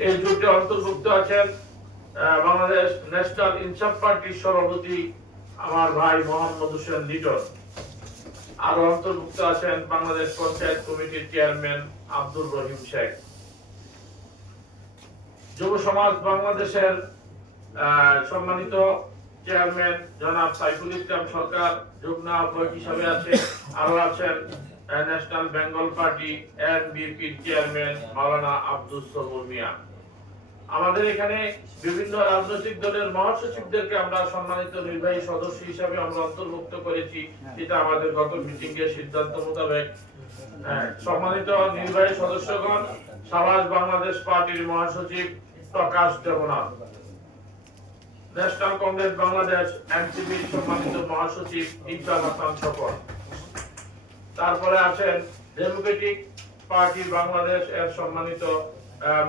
এই জোটে অন্তর্ভুক্ত আছেন বাংলাদেশ ন্যাশনাল ইনসাফ পার্টির সভাপতি আমার ভাই মোহাম্মদ হোসেন লিটন। আরো অন্তর্ভুক্ত আছেন বাংলাদেশ পঞ্চায়েত কমিটির চেয়ারম্যান আব্দুর রহিম শেখ। যুব সমাজ বাংলাদেশের সম্মানিত চেয়ারম্যান জনাব সাইফুল ইসলাম সরকার যুগ্ম আহ্বায়ক হিসাবে আছে। আরো আছেন ন্যাশনাল বেঙ্গল পার্টি এনবিপির চেয়ারম্যান মাওলানা আব্দুস সবুর মিয়া। আমাদের এখানে বিভিন্ন রাজনৈতিক দলের মহাসচিবদেরকে আমরা সম্মানিত নির্বাহী সদস্য হিসাবে আমরা অন্তর্ভুক্ত করেছি, যেটা আমাদের গত মিটিং এর সিদ্ধান্ত মোতাবেক। সম্মানিত নির্বাহী সদস্যগণ, সাবাস বাংলাদেশ পার্টির মহাসচিব প্রকাশ দেবনাথ, ন্যাশনাল কংগ্রেস বাংলাদেশ এনসিপির সম্মানিত মহাসচিব ইকবাল হাসান স্বপন, তারপরে আছেন ডেমোক্রেটিক পার্টি বাংলাদেশ এর সম্মানিত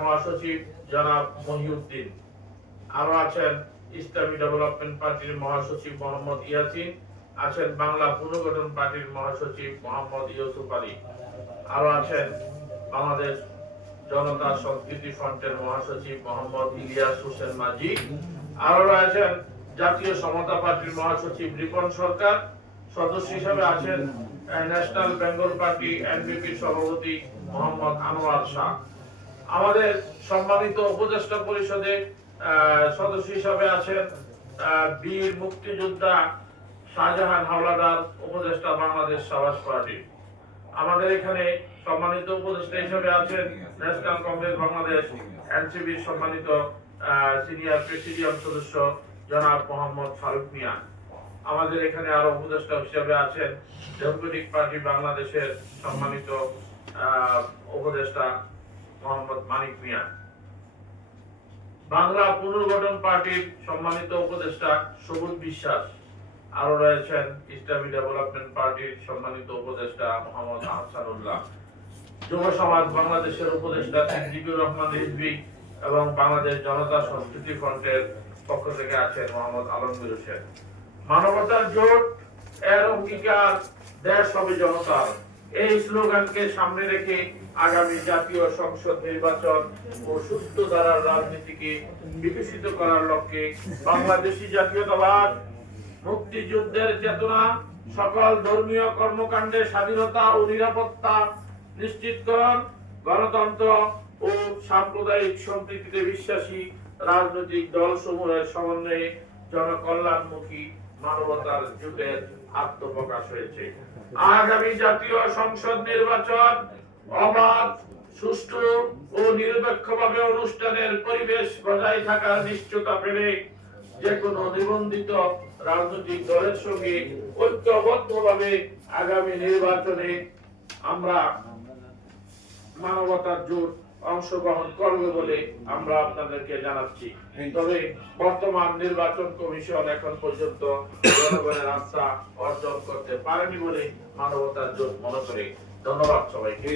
মহাসচিব জনাব মহিউদ্দিন, আরো আছেন ইসলামী ডেভেলপমেন্ট পার্টির মহাসচিব মোহাম্মদ ইয়াসিন, আছেন বাংলা পুনর্গঠন পার্টির মহাসচিব মোহাম্মদ ইউসুফ আলী, আরো আছেন বাংলাদেশ জনতা সংস্কৃতি ফ্রন্টের মহাসচিব মোহাম্মদ ইলিয়াস হোসেন মাঝি, আরো রয়েছেন জাতীয় সমতা পার্টির মহাসচিব রিপন সরকার, সদস্য হিসেবে আছেন ন্যাশনাল বেঙ্গল পার্টি এনবিপির সভাপতি মোহাম্মদ আনোয়ার শাহ। আমাদের সম্মানিত উপদেষ্টা পরিষদে সদস্য হিসেবে আছেন বীর মুক্তিযোদ্ধা শাহজাহান হাওলাদার, উপদেষ্টা বাংলাদেশ সাবাস পার্টি। আমাদের এখানে সম্মানিত উপদেষ্টা হিসেবে আছেন ন্যাশনাল কংগ্রেস বাংলাদেশ এনসিপির সম্মানিত সিনিয়র প্রেসিডিয়াম সদস্য জনাব মোহাম্মদ ফারুক মিয়া। আমাদের এখানে আরো উপদেষ্টা হিসেবে আছেন ডেমোক্রেটিক পার্টি বাংলাদেশের সম্মানিত উপদেষ্টা মোহাম্মদ মানিক মিয়া, বাংলা পুনর্গঠন পার্টির সম্মানিত উপদেষ্টা সবুজ বিশ্বাস, আরো রয়েছেন ইসলামী ডেভেলপমেন্ট পার্টির সম্মানিত উপদেষ্টা মোহাম্মদ আহসানুল্লাহ, যুব সমাজ বাংলাদেশের উপদেষ্টা সিদ্দিকুর রহমান রিজভী এবং বাংলাদেশ জনতা সংস্কৃতি ফ্রন্টের পক্ষ থেকে আছেন মোহাম্মদ আলমগীর হোসেন। মানবতার জোট এর অঙ্গীকার দেশ হবে জনতার, এই স্লোগানকে সামনে রেখে আগামী জাতীয় সংসদ নির্বাচন ও সুস্থ ধারার রাজনীতিকে বিকশিত করার লক্ষ্যে বাংলাদেশী জাতীয়তাবাদ, মুক্তিযুদ্ধের চেতনা, সকল ধর্মীয় কর্মকাণ্ডে স্বাধীনতা ও নিরাপত্তা নিশ্চিতকরণ, গণতন্ত্র ও সাম্প্রদায়িক সম্প্রীতিতে বিশ্বাসী রাজনৈতিক দলসমূহের সমন্বয়ে জনকল্যাণমুখী মানবতার জোটের আত্মপ্রকাশ হয়েছে। আগামী জাতীয় সংসদ নির্বাচন অবাধ, সুষ্ঠু ও নিরপেক্ষভাবে অনুষ্ঠানের পরিবেশ বজায় থাকার নিশ্চয়তা পেলে যে কোনো নিবন্ধিত রাজনৈতিক দলের সঙ্গে ঐক্যবদ্ধভাবে আগামী নির্বাচনে আমরা মানবতার জোট অংশগ্রহণ করবে বলে আমরা আপনাদেরকে জানাচ্ছি। তবে বর্তমান নির্বাচন কমিশন এখন পর্যন্ত জনগণের আস্থা অর্জন করতে পারেনি বলে মানবতার জোট মনে করে। ধন্যবাদ সবাইকে।